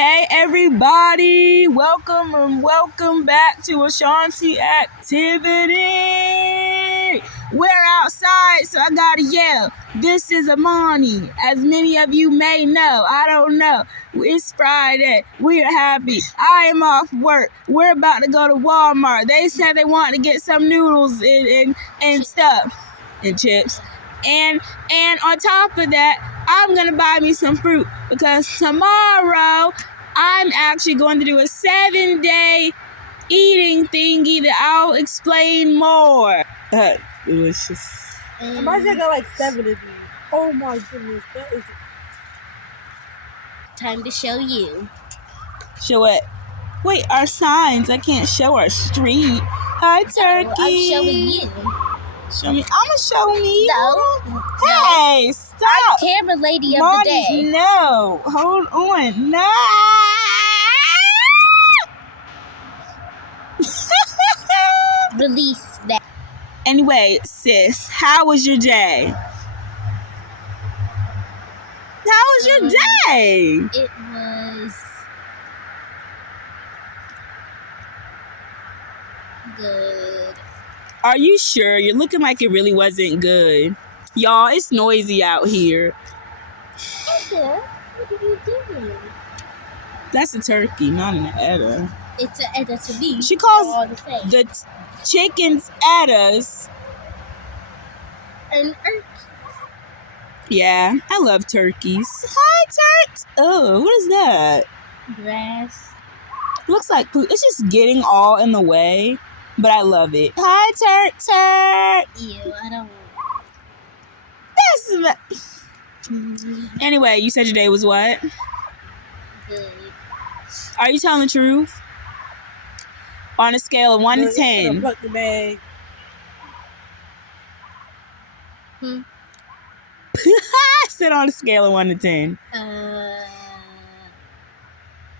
Hey everybody, welcome back to Ashanti activity. We're outside, so I gotta yell. This is Amani. As many of you may know, I don't know. It's Friday. We are happy. I am off work. We're about to go to Walmart. They said they want to get some noodles and stuff and chips. And on top of that, I'm gonna buy me some fruit because tomorrow I'm actually going to do a 7-day eating thingy that I'll explain more. Delicious. Imagine I got like 7 of these. Oh my goodness, that is time to show you. Show it. Wait, our signs. I can't show our street. Hi, Turkey. I'm showing you. Show me. I'ma show me. No. Hey, stop. I'm camera lady of the day. No. Hold on. No. Release that. Anyway, sis, how was your day? How was your day? It was good. Are you sure? You're looking like it really wasn't good. Y'all, it's noisy out here. Okay. What are you doing? That's a turkey, not an Edda. It's an Edda to me. She calls all the same. the chickens Eddas. And Yeah, I love turkeys. Hi, turks. Oh, what is that? grass. Looks like poop. It's just getting all in the way, but I love it. Hi, turk. Ew, I don't. Anyway, you said your day was what? Good. Are you telling the truth? On a scale of 1 to 10. Pluck the bag. I said on a scale of 1 to 10.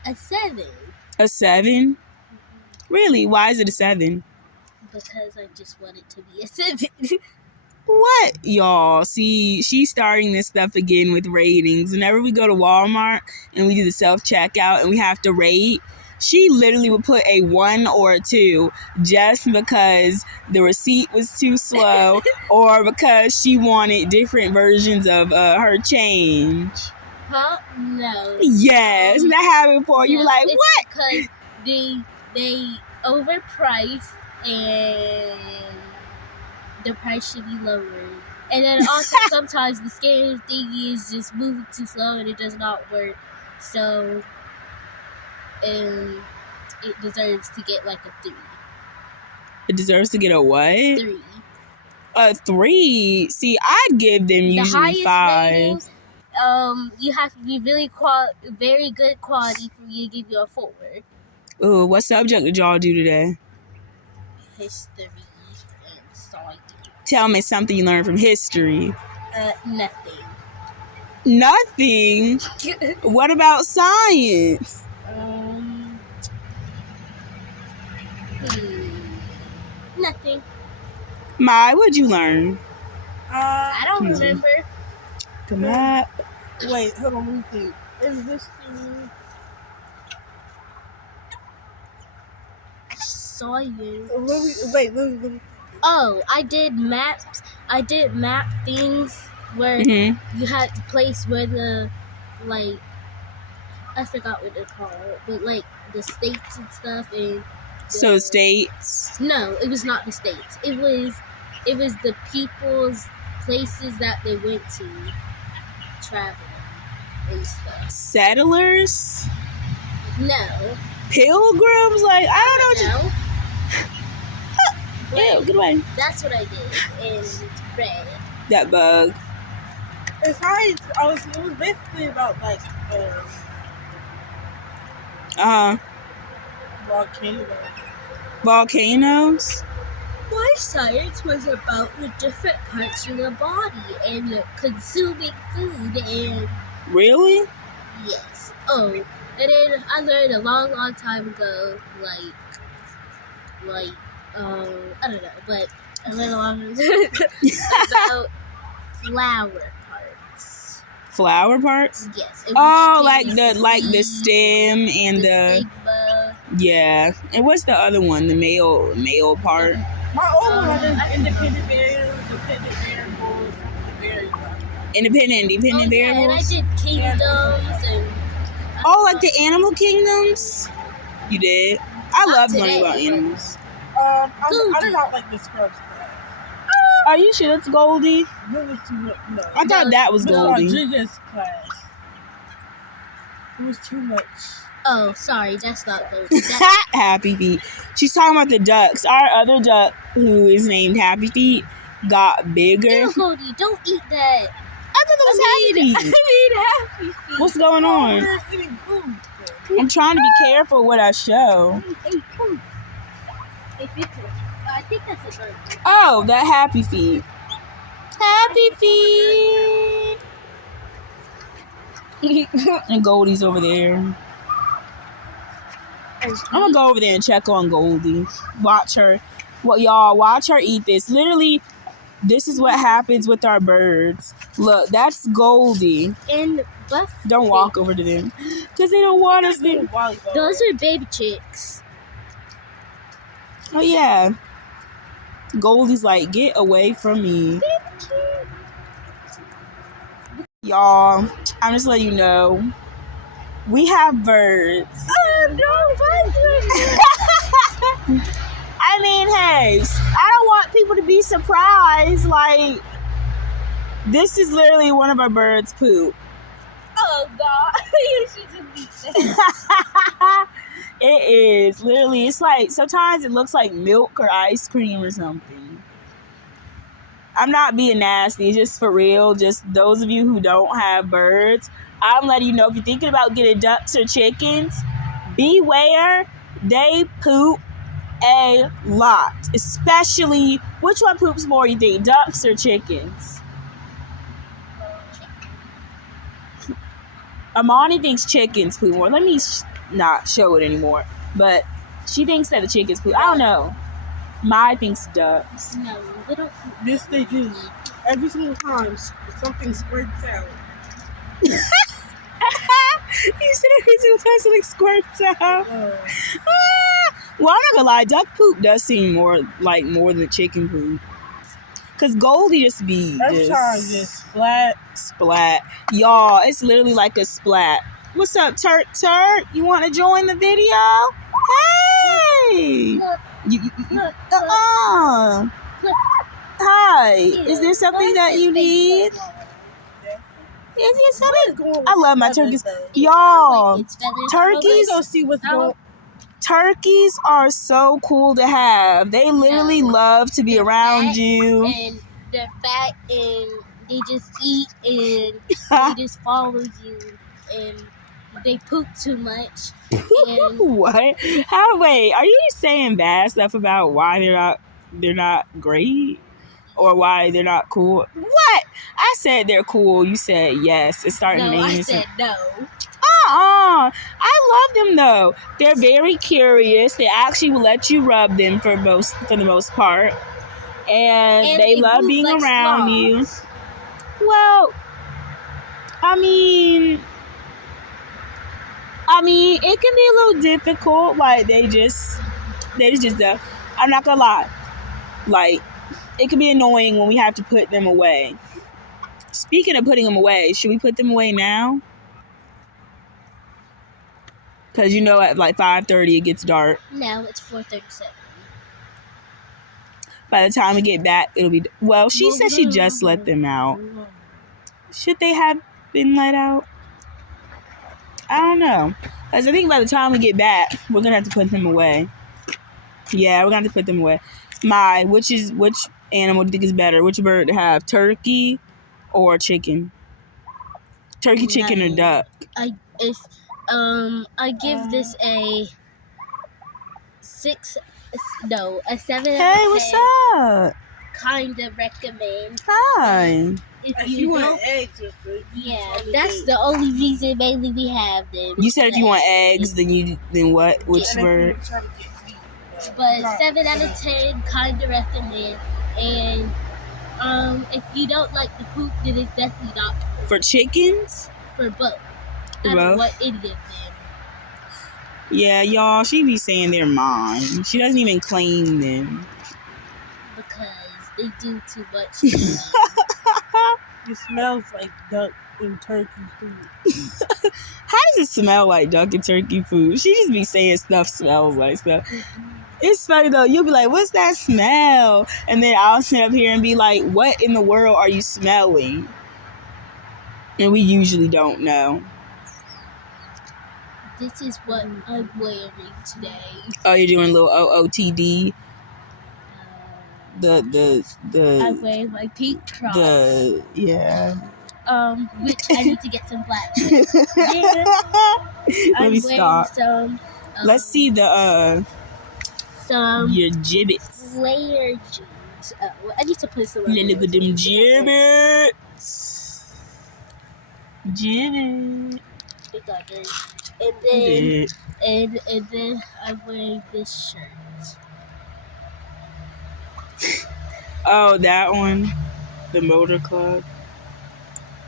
A 7. A 7? Really? Why is it a 7? Because I just want it to be a 7. What? Y'all, see, she's starting this stuff again with ratings. Whenever we go to Walmart and we do the self-checkout and we have to rate, she literally would put a 1 or a 2 just because the receipt was too slow or because she wanted different versions of her change. Huh? No. Yes, that happened before. You were like, it's what? Because they overpriced and the price should be lower. And then also sometimes the scanner thing is just moving too slow and it does not work. So it deserves to get like a 3. It deserves to get a what? 3. A 3? See, I'd give them The usually highest 5. rating, you have to be really very good quality for me to give you a 4. Ooh, what subject did y'all do today? History and science. Tell me something you learned from history. Nothing. Nothing? What about science? Nothing. Mai, what'd you learn? I don't remember. The map. Wait, hold on, let me think. Is this thing? Science. Let me. Oh, I did maps. I did map things where you had to place where the, like, I forgot what they're called, but like the states and stuff and. So states? No, it was not the states. It was the people's places that they went to travel and stuff. Settlers? No. Pilgrims? Like, I don't know. But Good one. that's what I did in red. That bug. In science, it was basically about like Volcanoes? My science was about the different parts of the body and consuming food and. Really? Yes. Oh, and then I learned a long time ago, I don't know, but I learned a long time about flower parts. Flower parts? Yes. Oh, like the stem and the stigma. yeah. And what's the other one? The male part. My old one was independent variables, Independent And I variables. did kingdoms and Oh, like the animal kingdoms. You did. I Not love learning today, about but- animals. I'm not like the scrubs class. Are you sure that's Goldie? It was too much. No. I thought that was Miss Goldie. Rodriguez's class. It was too much. oh, sorry, that's not Goldie. Happy Feet. She's talking about the ducks. Our other duck, who is named Happy Feet, got bigger. Ew, Goldie, don't eat that. I thought that was Happy Feet. Happy feet. What's going on? They're eating food. I'm trying to be careful what I show. Hey, food. Hey, Victor. I think that's a bird. Oh, that Happy Feet. Happy Feet. And Goldie's over there. I'm gonna go over there and check on Goldie. Watch her. Well, y'all, watch her eat this. Literally, this is what happens with our birds. Look, that's Goldie. And Buff. Don't walk over to them. Because they don't want us there. Those are baby chicks. Oh, yeah. Goldie's like, get away from me. Y'all, I'm just letting you know. We have birds. I mean, hey, I don't want people to be surprised. Like, this is literally one of our birds' poop. Oh, God. You should delete that. It is. Literally, it's like, sometimes it looks like milk or ice cream or something. I'm not being nasty. It's just for real. Just those of you who don't have birds, I'm letting you know, if you're thinking about getting ducks or chickens, beware. They poop a lot. Especially, which one poops more, you think, ducks or chickens? Amani thinks chickens poop more. Let me not show it anymore. But she thinks that the chickens poop. I don't know. Mai thinks ducks. No, they don't. Yes, they do. Every single time something squirts out. You said every single time something squirts out. Well, I'm not gonna lie, duck poop does seem more than chicken poop. Cause Goldie just be Every time just splat. Y'all, it's literally like a splat. What's up, Turk? You want to join the video? Hey! Look. Hi. Is there something that you need? Is there something? I love my turkeys. Y'all, It's feathers. turkeys. Go see what's going. Turkeys are so cool to have. They literally love to be around you. And they're fat and they just eat and they just follow you and they poop too much. And What? Wait, are you saying bad stuff about why they're not great? Or why they're not cool? What? I said they're cool. You said yes. It's starting no, to I mean said no. I love them though. They're very curious. They actually will let you rub them for the most part. And they love move being like around sloths. you. Well, I mean, it can be a little difficult. Like they just I'm not gonna lie. Like, it can be annoying when we have to put them away. Speaking of putting them away, should we put them away now? Because at like 5:30 it gets dark. No, it's 4:37. By the time we get back, it'll be... Well, she said she just let them out. Should they have been let out? I don't know. Because I think by the time we get back, we're going to have to put them away. Yeah, we're going to have to put them away. Which animal do you think is better? Which bird to have? Turkey or chicken? Turkey, chicken, or duck? I give this a 7 out of 10. Hey, what's up? Kinda recommend. Hi. If You you want don't, eggs or food? that's the only reason mainly we have them. You said if you want eggs, then what? Which bird? But 7 out of 10, kinda recommend. And If you don't like the poop, then it's definitely not For chickens? for both. I For don't know both? what idiot then. Yeah, y'all, she be saying they're mine. She doesn't even claim them. Because they do too much. It smells like duck and turkey food. How does it smell like duck and turkey food? She just be saying stuff smells like stuff. It's funny though. You'll be like, what's that smell? And then I'll sit up here and be like, what in the world are you smelling? And we usually don't know. This is what I'm wearing today. Oh, you're doing a little OOTD? I'm The wearing my pink Crocs. yeah. Which I need to get some black. Then Let me stop. Some, Let's see the some your gibbets. layer jeans. I need to put some. Look at them gibbets. Gibbet. They got dirty. And then I'm wearing this shirt. Oh, that one. The motor club.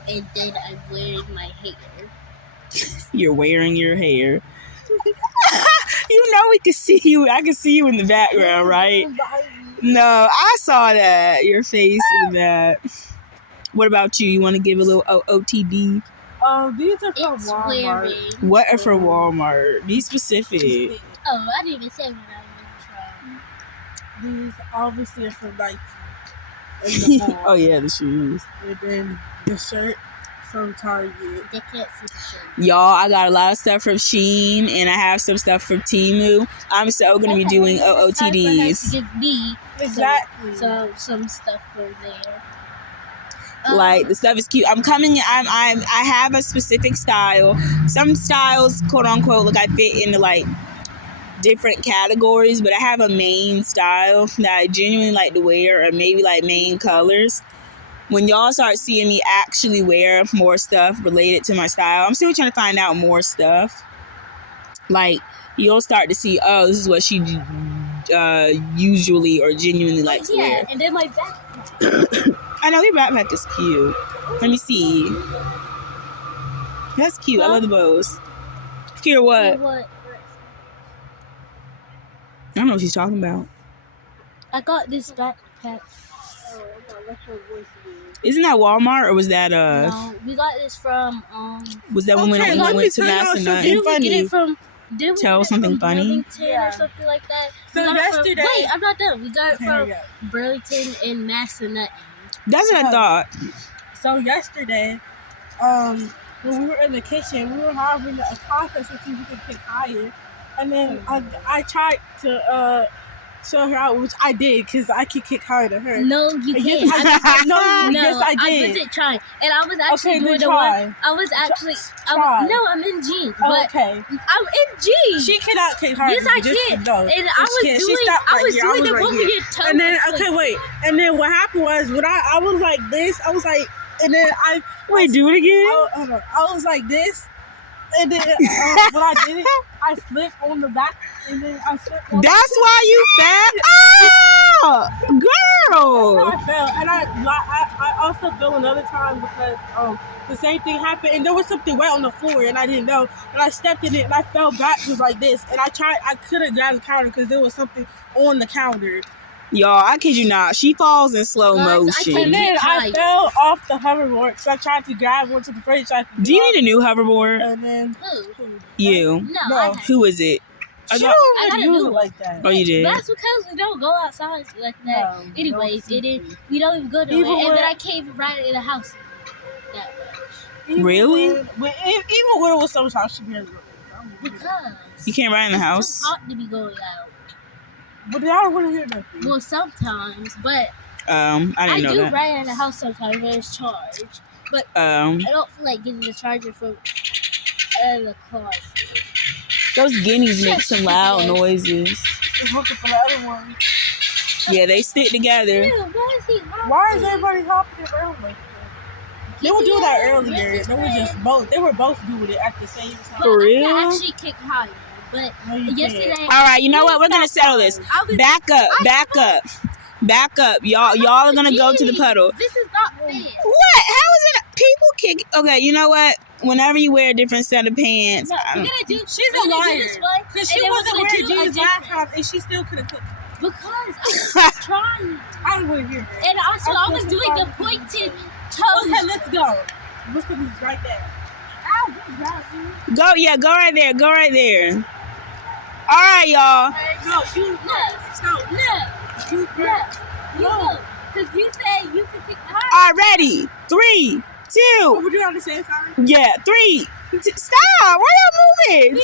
And then I'm wearing my hair. You're wearing your hair. You know we can see you. I can see you in the background, right? No, I saw that. Your face in that. What about you? You want to give a little OOTD? These are from It's Walmart. wearing. What are for Walmart? Be specific. Oh, I didn't even say what I was from. These obviously are from Nike. Oh yeah, the shoes. And then the shirt from Target. They can't see the shirt. Y'all, I got a lot of stuff from Shein, and I have some stuff from Temu. I'm so gonna be doing It's time for her to OOTDs. give me Exactly. some stuff from there. Like the stuff is cute. I have a specific style. Some styles, quote unquote, look I fit into like different categories, but I have a main style that I genuinely like to wear, or maybe like main colors. When y'all start seeing me actually wear more stuff related to my style, I'm still trying to find out more stuff. Like you'll start to see, oh, this is what she usually or genuinely likes to wear. And then my backpack. I know your backpack is cute. Let me see. That's cute. I love the bows. Here, what? What? I don't know what she's talking about. I got this backpack. Isn't that Walmart or was that No, we got this from Was that when we went to Massanutten? Did we get it from? Did we Tell get it something from funny? Burlington or something like that? So We got it yesterday- wait, I'm not done. We got it from Burlington and Massanutten. That's what I thought. So yesterday, when we were in the kitchen, we were having a process to see if we could kick higher. And then I tried to show her out, which I did, because I could kick higher than her. No, you Yes, can't. yes, I did. I wasn't trying, and I was actually Okay, doing then the try. one. I was actually. Try. No, I'm in jeans, but Okay. I'm in jeans. She cannot kick higher. Yes, I can. No, And she I can't. was She doing. stopped I right was here. doing the right one here. with your toe. And then, okay, wait. And then what happened was, when I was like this, I was like, and then Wait, do it again? hold on. I was like this, and then when I did it, I slipped on the back, and then I slipped on That's why you fat? Oh, girl. I fell, and I also fell another time because the same thing happened, and there was something wet on the floor, and I didn't know, and I stepped in it, and I fell backwards like this, and I couldn't grab the counter because there was something on the counter. Y'all, I kid you not. She falls in slow Guys, I motion. can't And then I fell off the hoverboard, so I tried to grab one to the fridge. Do you need a new hoverboard? And then Who? You. No, No. I Who is it? I I don't gotta use do it it. like that. Oh, you did? That's because we don't go outside like that. No, Anyways, don't we don't even go nowhere, Even and when- then I can't even ride it in the house that much. Really? Even when it was summertime, she barely wrote it. Because You can't ride in the house? It's too hot to be going out. But I don't want to hear nothing. Well, sometimes, but I I didn't know do that. ride in the house sometimes when it's charged. But I don't feel like getting the charger from the closet. Those guineas make some loud noises. Just looking for the other one. Yeah, they stick together. Ew, why is he hopping? Why is everybody hopping around like that? They would do that earlier. They were just both. They were both doing it at the same time. But For real? I can actually kick higher. But No, you yesterday, can't. All right, you know what? We're going to settle this. I was Back up. Back up. Y'all are going to go to the puddle. This is not fair. What? How is it? People kick. Okay, you know what? Whenever you wear a different set of pants. No, we're gonna do. She's we're a gonna do liar. this one, Because and she then we're wasn't gonna wearing do a jeans last different- time, and she still could have cooked. Because I was trying. I don't want to hear her. And also, I was doing the pointed toes. Okay, let's go. Let's put this right there. Ow, good job, dude. Go right there. Go right there. All right, y'all. No, you first. No. You first. No. Because you said you could pick the high. All right, ready? 3, 2. We're doing on the same time. Yeah, 3. Stop. Why y'all moving? 3.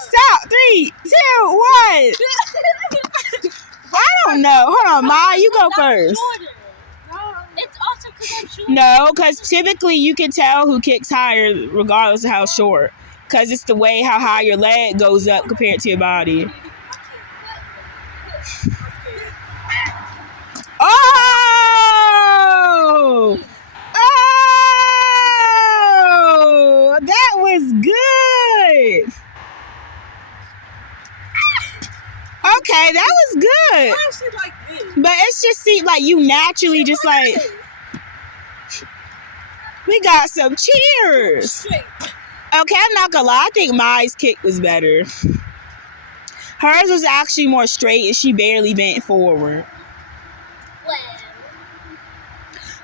Stop. 3, 2, 1. I don't know. Hold on, Ma. You go first. Shorter. It's also because I'm short. No, because typically you can tell who kicks higher regardless of how short. Because it's the way how high your leg goes up compared to your body. Oh! Oh! That was good. Okay, that was good. Why is she like this? But it's just seems like you naturally just like. We got some cheers. Shit. Okay, I'm not gonna lie. I think Mai's kick was better. Hers was actually more straight and she barely bent forward. Well,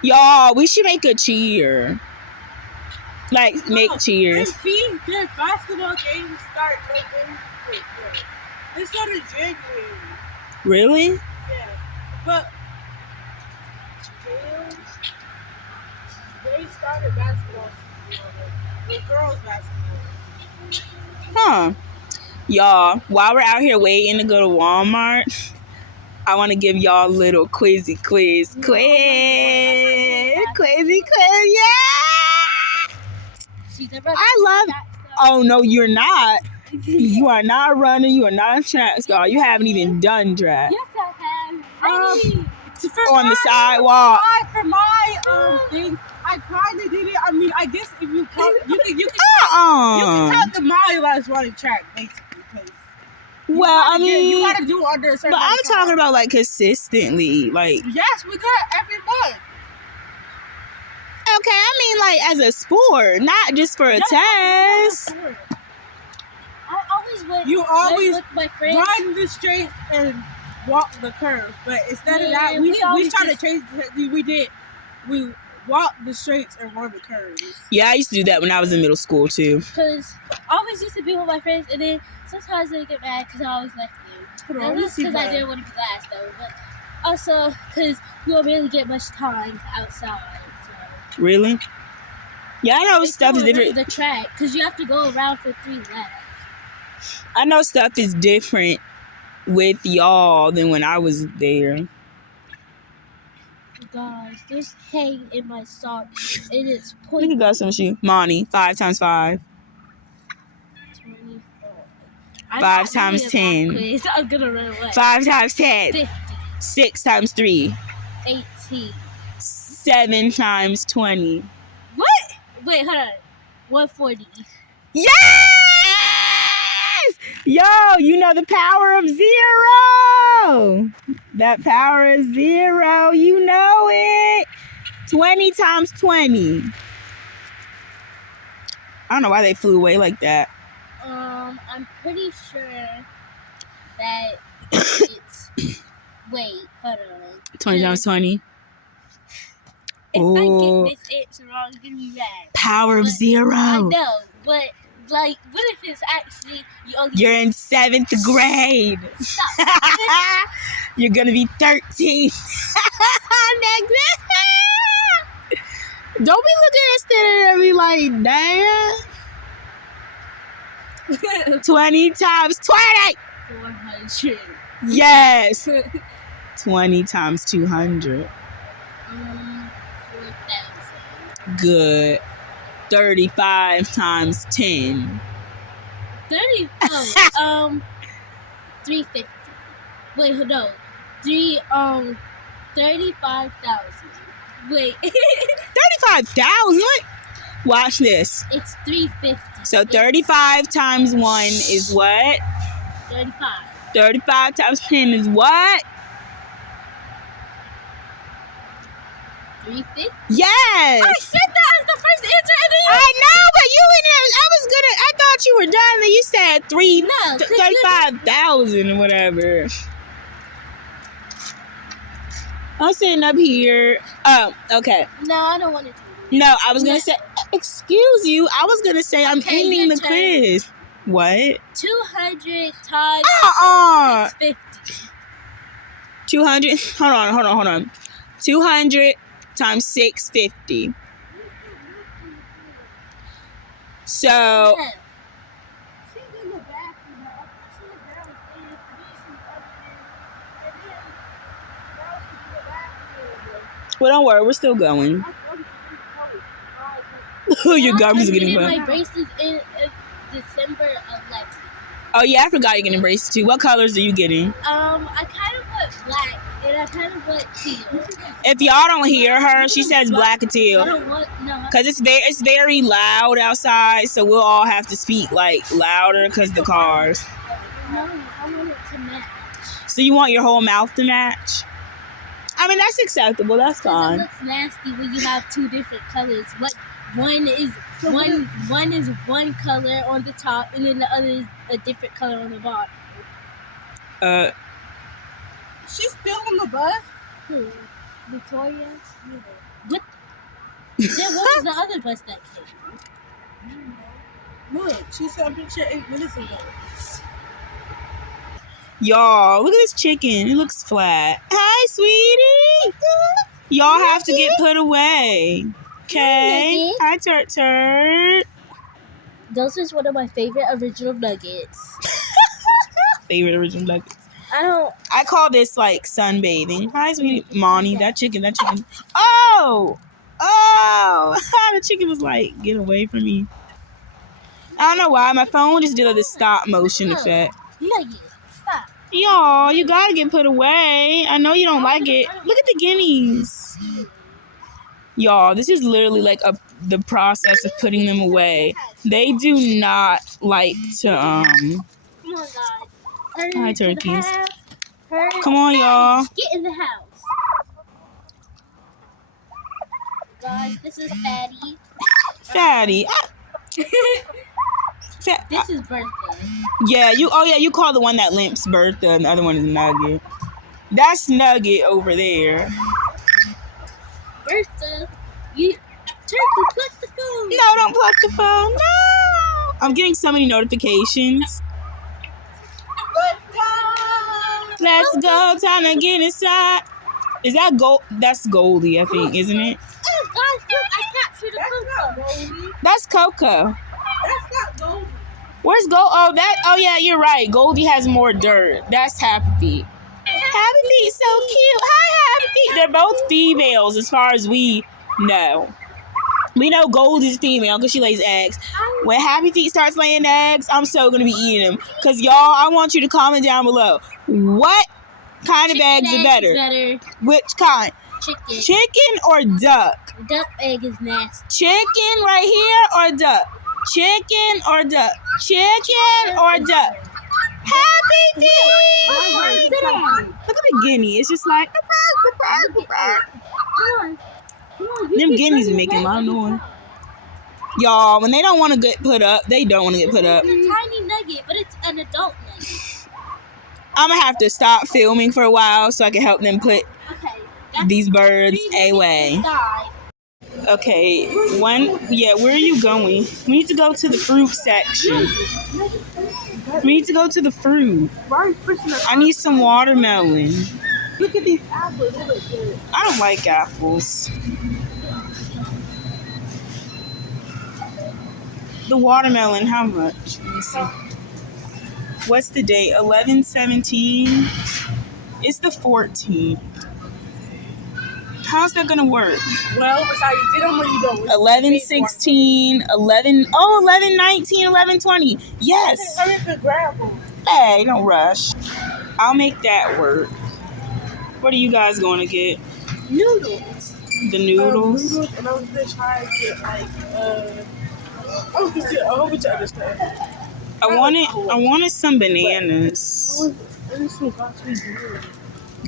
Y'all, we should make a cheer. Like, make cheers. Their basketball games start November. They start in January. Really? Yeah. But they started basketball season already. The girls' basketball. Huh. Y'all, while we're out here waiting to go to Walmart, I want to give y'all a little quizzy quiz. Quizzy quiz, yeah! she's a I love. Oh no, you're not. You are not running. You are not a track star. You haven't even done track. Yes, I have. On the sidewalk. For my thing, I kind of did it. I mean, I guess if you count, you can you can count the mile as running track, basically. Because Well, I mean, you gotta do under a certain. but I'm amount of time. talking about like consistently, like. Yes, we do it every month. Okay, I mean like as a sport, not just for a test. I always went. You always with my friends. run the straight and walk the curve, but instead of that, we always tried to just- change. We walked the straights and run the curves. Yeah, I used to do that when I was in middle school too. Because I always used to be with my friends, and then sometimes they get mad because I always left them. Hold on, let me That's see because I mine. didn't want to class though, but also because you don't really get much time outside. So. Really? Yeah, I know It's stuff is more different. The track, because you have to go around for 3 laps. I know stuff is different with y'all than when I was there. Guys, there's hay in my sock, and it's We could go some shoe. Monty, 5 times 5. 24. 5 times 10. I'm gonna run away. 5 times 10. 50, 6 times 3. 18. 7 times 20. What? Wait, hold on. 140. Yes! Yo, you know the power of 0. That power is 0. You know it. 20 times 20. I don't know why they flew away like that. I'm pretty sure that it's. Wait, hold on. 20 times 20. If Ooh. I get this answer wrong, it's gonna be bad. Power of But 0. I know, but like, what if it's actually you only? You're in 7th grade. Stop. You're gonna be 13. Don't be looking at Stan and be like, damn. 20 times 20. 400. Yes. 20 times 200. 4,000. Good. 35 times 10. 30. Oh, 350. Wait, no. 35,000. Wait. 35,000? Watch this. It's 350. So 35 times 1 is what? 35. 35 times 10 is what? $3.50. Yes. I said that as the first answer, and then I know, but you in there. I thought you were done. Then you said 35,000 or whatever. I'm sitting up here. Oh, okay. No, I don't want to. No, I was gonna say. Excuse you. I was gonna say I'm ending the quiz. What? 200 times 650. 200. Hold on. 200 times 650. So. Yeah. She's in the back, you know. She's downstairs. Well, don't worry. We're still going. Your gums are getting I'm fun. getting my braces in December of next year. Oh yeah, I forgot you're getting braces too. What colors are you getting? I kind of put black and I kind of put teal. If y'all don't hear her, she says black and I teal. don't want Cause it's very loud outside, so we'll all have to speak like louder cause the cars. No, I want it to match. So you want your whole mouth to match? I mean that's acceptable. That's fine. It looks nasty when you have two different colors. What one is one is one color on the top, and then the other is a different color on the bottom. She's still on the bus. Who? Victoria. What? Then what was the other bus that came? Look, she said a picture 8 minutes ago. Y'all, look at this chicken. It looks flat. Hi, sweetie. Y'all have to get put away. Okay. Hi, Turt. Those are one of my favorite original nuggets. Favorite original nuggets. I call this like sunbathing. Hi, sweetie. Monty, that chicken. Oh! The chicken was like, get away from me. I don't know why. My phone just did this stop motion effect. Nugget. Stop. Y'all, you gotta get put away. I know you don't like it. Look at the guineas. Y'all, this is literally like the process of putting them away. They do not like to Come on, guys. Hurry Hi, to the turkeys. house. Hurry. Come on, y'all. Get in the house. Guys, this is Fatty. Fatty. This is Bertha. Yeah, you call the one that limps Bertha, and the other one is Nugget. That's Nugget over there. Bertha, Turkey, pluck the phone. No, don't pluck the phone. No. I'm getting so many notifications. Let's go. Time to get inside. Is that Gold? That's Goldie, I think, isn't it? Oh, guys, look, I captured a Coco. That's Coco. That's not Goldie. Where's Gold? Oh yeah, you're right. Goldie has more dirt. That's Happy Feet. Happy Feet, so cute. Hi, Happy Feet. They're both females as far as we know. We know Goldie's female because she lays eggs. When Happy Feet starts laying eggs, I'm so going to be eating them. Because y'all, I want you to comment down below. What kind of eggs are better? Which kind? Chicken. Chicken or duck? Duck egg is nasty. Chicken right here or duck? Chicken or duck? Chicken or duck? Happy Feet! Sit down. Look at the guinea. It's just like... Come on. Them guineas are making a lot of noise. Y'all, when they don't want to get put up, they don't want to get put up. It's a tiny nugget, but it's an adult nugget. I'm going to have to stop filming for a while so I can help them put these birds away. Okay, where are you going? We need to go to the fruit section. We need to go to the fruit. I need some watermelon. Look at these apples. They look good. I don't like apples. The watermelon, how much? Let me see. What's the date? 11/17. It's the 14th. How's that gonna work? Well, it's how you did them when you don't. 11/16, 11/19, 11/20. Yes. Hurry up and grab them. Hey, don't rush. I'll make that work. What are you guys going to get? Noodles. The noodles? Noodles, and I was just trying to get like I was just get a whole bunch of other stuff. I wanted some bananas. I just want sweet noodles.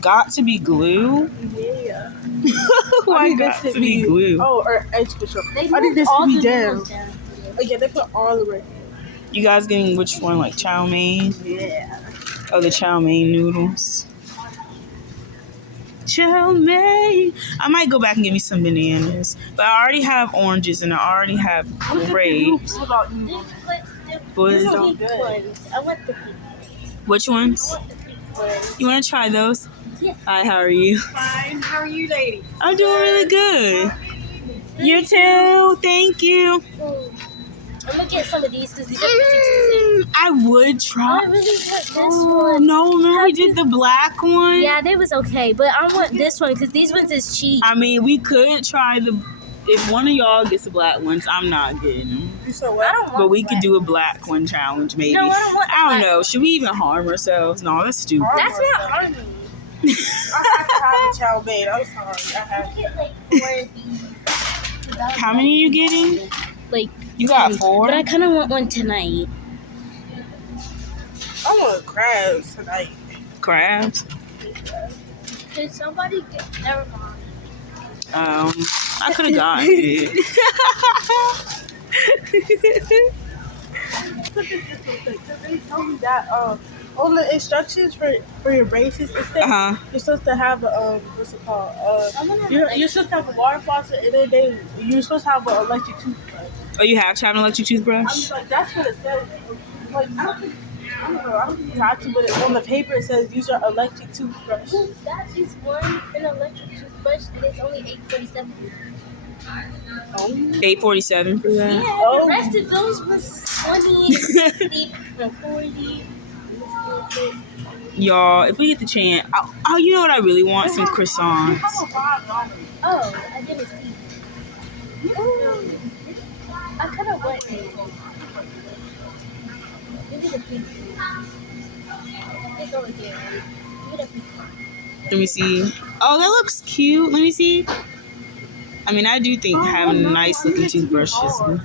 Got to be glue? Yeah. Why got to be glue? Oh, or edge control. They I think moved this all should the be down. noodles down. Oh, yeah, they put all the way. You guys getting which one? Like chow mein? Yeah. Oh, the chow mein noodles. Chow mein. I might go back and get me some bananas. But I already have oranges and I already have grapes. These Bulldog. are the pink ones. I want the pink ones. Which ones? I want the pink ones. You want to try those? Yeah. Hi, how are you? Fine. How are you, lady? I'm doing really good. You too. Thank you. I'm gonna get some of these because these are pretty to I would see. try. I really want this Oh, one. no, remember we did the black one? Yeah, they was okay, but I want this one because these ones is cheap. I mean, we could try the. If one of y'all gets the black ones, I'm not getting them. You so I what? don't want But we could black. do a black one challenge, maybe. No, I don't want the I don't black know. one. Should we even harm ourselves? No, that's stupid. That's not harming. I have to have a chow mein. I'm sorry. I have to. Get like 4 of these. How many are you getting? Like, You got 4? but I kind of want one tonight. I want crabs tonight. Crabs? Can somebody get? Never mind. I could have gotten it. They told me that on the instructions for your braces, it says you're supposed to have a what's it called? You're supposed to have a water faucet, and then you're supposed to have an electric toothbrush. Oh, you have to have an electric I'm toothbrush? just like, that's what it says. Like, I don't know. I don't think you have to, but on the paper it says use your electric toothbrush. That is an electric toothbrush, and it's only $8.47. $8.47 for that? Yeah, Oh. the rest of those was 20, 60, and 40. Y'all, if we get the chance, you know what I really want? Some croissants. Oh, I didn't see. Ooh. I could have went. Give me the pink one. It's over here. Give me the pink one. Let me see. Oh, that looks cute. Let me see. I mean, I do think having nice looking toothbrushes. Oh,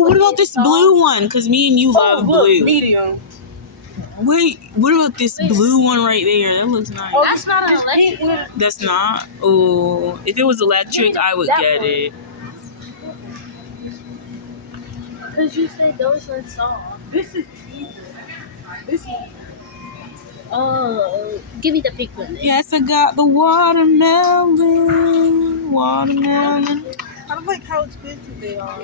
what about this blue one? Because me and you love blue. Medium. Wait, what about this blue one right there? That looks nice. Oh, That's not an electric one. That's not? Oh, if it was electric, I would get it. Because you said those ones soft. This is easy. This is Oh, give me the pink one then. Yes, I got the watermelon. Watermelon. I don't like how expensive they are.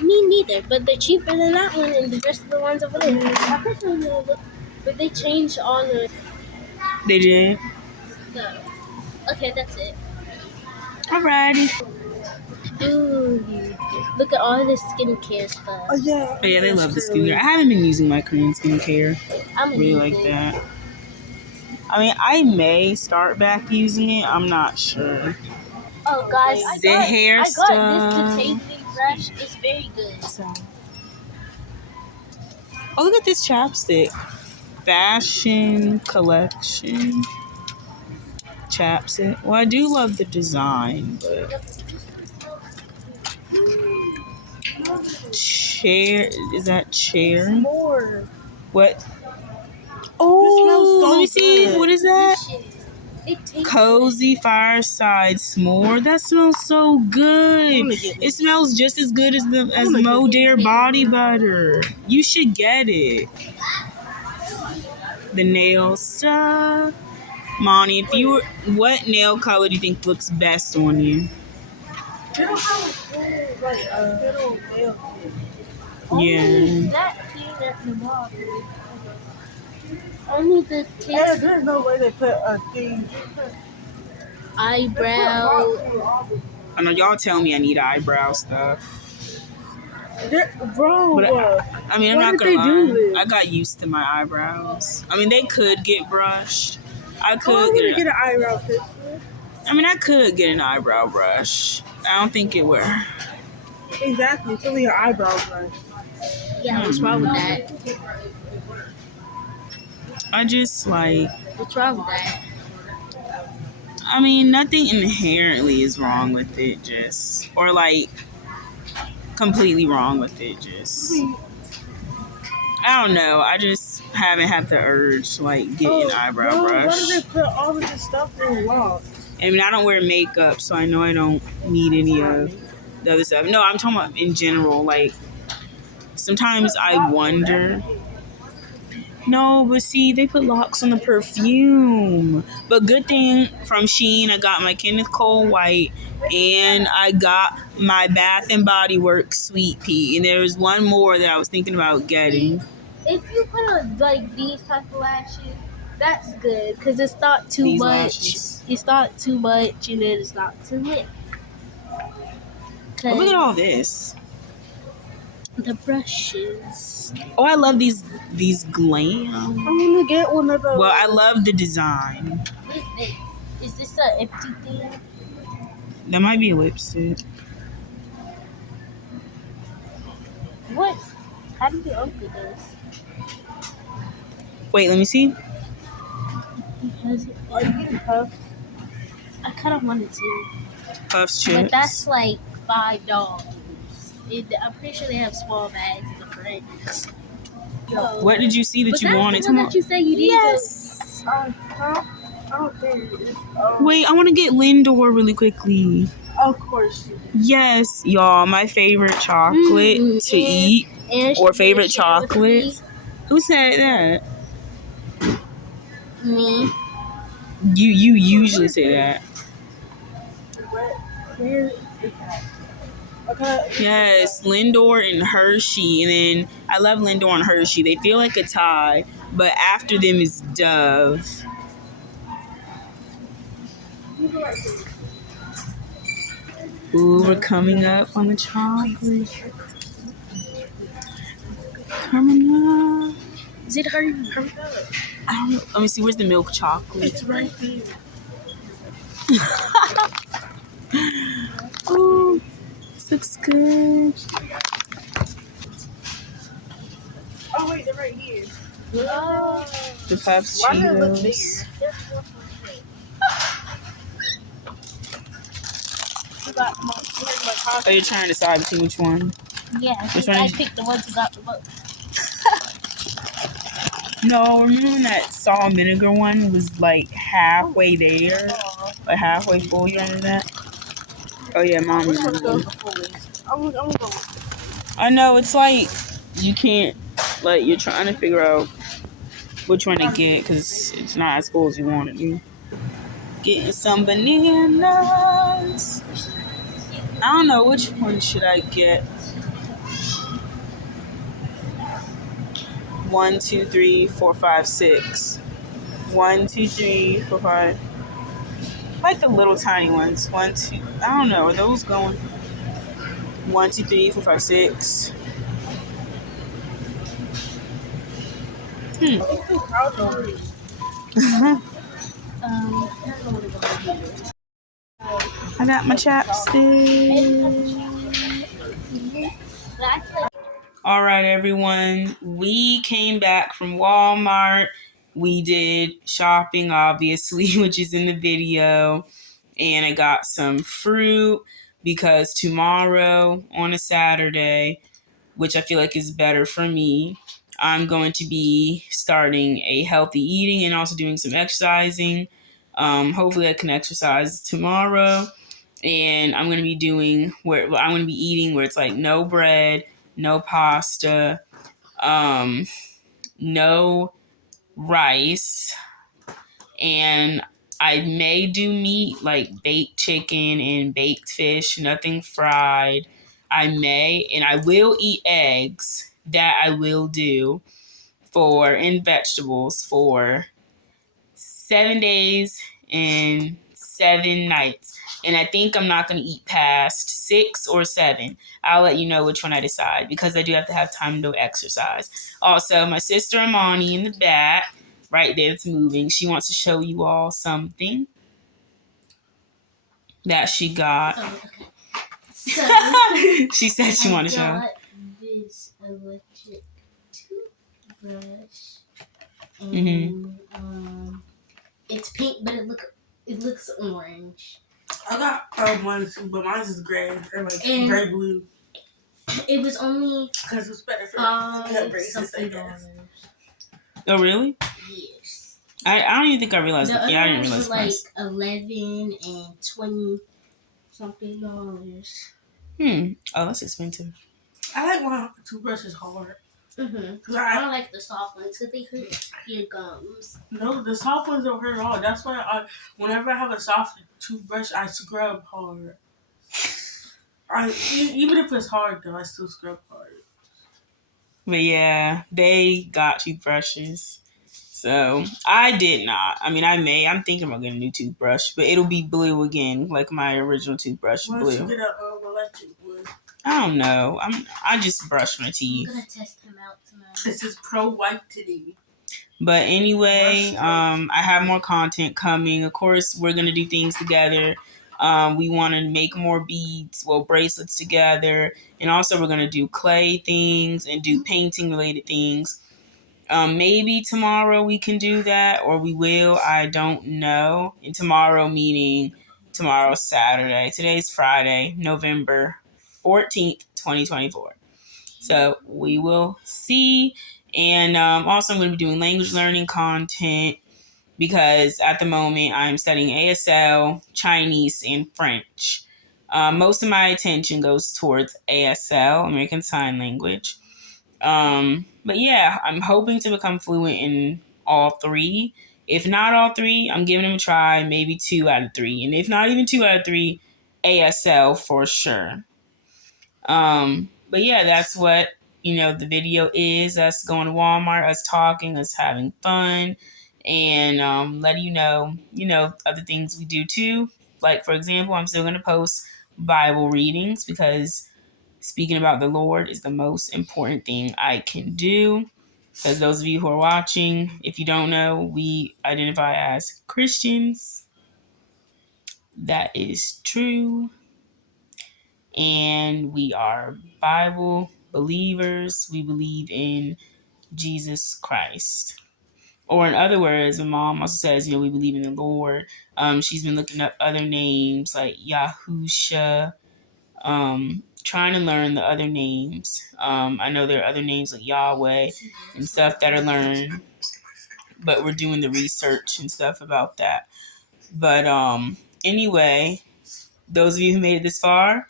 Me neither, but they're cheaper than that one and the rest of the ones over there. I personally don't look, but they changed all the They did. stuff. Okay, that's it. Alrighty. Ooh, look at all the skincare stuff. Oh yeah. Oh, yeah, they love the skincare. I haven't been using my Korean skincare. I'm Really using like it. that. I mean, I may start back using it. I'm not sure. Oh, guys, I The got, hair I got stuff. this detangling brush. It's very good. So. Oh, look at this chapstick. Fashion collection. Chapstick. Well, I do love the design, but. Chair. Is that chair? More. What? Oh, smells so let me see. good. What is that? It tastes Cozy fireside s'more. That smells so good. gonna get It smells just as good as gonna Mo get Dare body butter. You should get it. The nail stuff. Monty, if you were, what nail color do you think looks best on you? They don't have a full little nail kit. Yeah. that here at the bottom. Only the And taste there's no way they put a thing. eyebrow. I know y'all tell me I need eyebrow stuff. Bro, But I mean, I'm Why not did they gonna do lie. this? I got used to my eyebrows. I mean, they could get brushed. I I could want to get. get an eyebrow fix. I could get an eyebrow brush. I don't think it would. Exactly, it's only your eyebrow brush. Yeah, what's wrong with that? I just like. What's wrong with that? I mean, nothing inherently is wrong with it. Just or like completely wrong with it. Just I don't know. I just haven't had the urge to like get an eyebrow brush. Why do they put all of this stuff in locks? I mean, I don't wear makeup, so I know I don't need any of the other stuff. No, I'm talking about in general. Like, sometimes I wonder. No, but see, they put locks on the perfume. But good thing from Shein, I got my Kenneth Cole White, and I got my Bath and Body Works Sweet Pea. And there was one more that I was thinking about getting. If you put on like these type of lashes, that's good because it's not too These much. lashes. It's not too much, and then it's not too little. Oh, look at all this. The brushes. Oh, I love these glam. I'm gonna get one of those. Well, I love the design. What is this? Is this an empty thing? That might be a lipstick. What? How do you open this? Wait, let me see. Has it? Are you getting puffs? I kind of wanted to, Puffs chips. but that's like $5. I'm pretty sure they have small bags in the front. What did you see that But you that's wanted? the one that you say you need. Yes. I don't care. Wait, I want to get Lindor really quickly. Of course. Yes, y'all, my favorite chocolate to eat or favorite chocolate. Who said that? Me. You usually say that. Where is that? Okay. Yes, Lindor and Hershey, and then I love Lindor and Hershey. They feel like a tie, but after them is Dove. Ooh, we're coming up on the chocolate. Coming up. Is it her? I don't know. Let me see. Where's the milk chocolate? It's right here. Ooh, this looks good. Oh wait, they're right here. Oh. The Puffs Why does it look Cheetos. bigger? Oh, you're trying to decide between which one? Yeah, Which because one I is- picked the ones who got the most. No, remember when that salt and vinegar one was like halfway there? Like halfway full, you remember that? Oh yeah, mom Which one remember. goes the fullest? I'm gonna go. I know, it's like you can't, like you're trying to figure out which one to get because it's not as full as you want it to be. Getting some bananas. I don't know, which one should I get? 1, 2, 3, 4, 5, 6. 1, 2, 3, 4, 5. I like the little tiny ones. 1, 2. I don't know. Are those going? 1, 2, 3, 4, 5, 6. I got my chapstick. All right, everyone. We came back from Walmart. We did shopping, obviously, which is in the video. And I got some fruit because tomorrow on a Saturday, which I feel like is better for me, I'm going to be starting a healthy eating and also doing some exercising. Hopefully I can exercise tomorrow. And I'm going to be eating where it's like no bread, no pasta, no rice, and I may do meat like baked chicken and baked fish, nothing fried. And I will eat eggs. That I will do and vegetables for 7 days and 7 nights. And I think I'm not going to eat past 6 or 7. I'll let you know which one I decide because I do have to have time to exercise. Also, my sister Amani in the back, right there, it's moving. She wants to show you all something that she got. Oh, okay. So, She said she wanted to show. I got this electric toothbrush, and it's pink, but it looks orange. I got mine, but mine is gray or like And- gray blue. It was only Because it's better for something dollars. Oh, really? Yes. I don't even think I realized The that. other Yeah, I didn't ones realize were the like price. $11 and $20 something dollars. Oh, that's expensive. I like my toothbrushes hard. Mm-hmm. I don't like the soft ones because they hurt your gums. No, the soft ones don't hurt at all. That's why whenever I have a soft toothbrush, I scrub hard. Even if it's hard though, I still scrub hard. But yeah, they got toothbrushes. So I did not. I mean, I'm thinking about getting a new toothbrush, but it'll be blue again, like my original toothbrush, Why blue. don't you get a electric one? I don't know. I just brush my I'm teeth. gonna test him out tonight. This is pro white today. But anyway, I have more content coming. Of course, we're gonna do things together. We want to make more beads, bracelets together, and also we're gonna do clay things and do painting related things. Maybe tomorrow we can do that, or we will. I don't know. And tomorrow meaning tomorrow's Saturday. Today's Friday, November 14th, 2024. So we will see. And also, I'm going to be doing language learning content because at the moment I'm studying ASL, Chinese, and French. Most of my attention goes towards ASL, American Sign Language. But yeah, I'm hoping to become fluent in all three. If not all three, I'm giving them a try, maybe 2 out of 3. And if not even 2 out of 3, ASL for sure. But yeah, that's what, the video is, us going to Walmart, us talking, us having fun, and letting you know, other things we do too. Like, for example, I'm still going to post Bible readings because speaking about the Lord is the most important thing I can do. Because those of you who are watching, if you don't know, we identify as Christians. That is true. And we are Bible believers. We believe in Jesus Christ. Or in other words, my mom also says, we believe in the Lord. She's been looking up other names like Yahusha, trying to learn the other names. I know there are other names like Yahweh and stuff that are learned, but we're doing the research and stuff about that. But anyway, those of you who made it this far,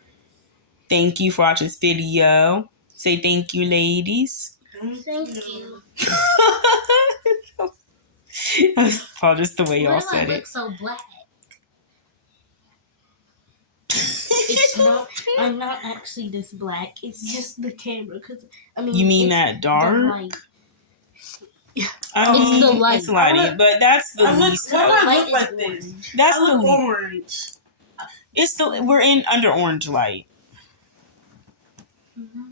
thank you for watching this video. Say thank you, ladies. Thank you. That's all just the way y'all Why do I said look it. so black? It's not. I'm not actually this black. It's just the camera. You mean that dark? The light. It's the light. It's lighting, but that's the least. Why do The I light look is like this? orange. That's I look the orange. It's the we're in under orange light. Mm-hmm.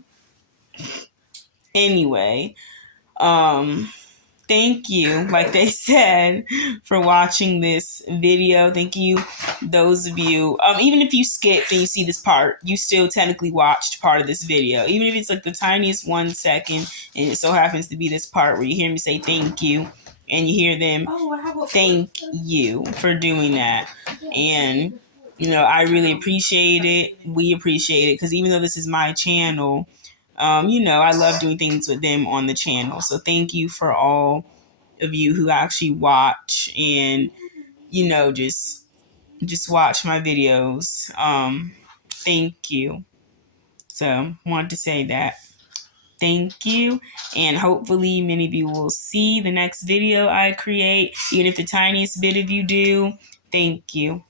Anyway, thank you, like they said, for watching this video. Thank you, those of you. Even if you skipped and you see this part, you still technically watched part of this video. Even if it's like the tiniest 1 second, and it so happens to be this part where you hear me say thank you, and you hear them thank you for doing that. And I really appreciate it. We appreciate it because even though this is my channel, I love doing things with them on the channel. So thank you for all of you who actually watch and, just watch my videos. Thank you. So wanted to say that. Thank you. And hopefully many of you will see the next video I create. Even if the tiniest bit of you do, thank you.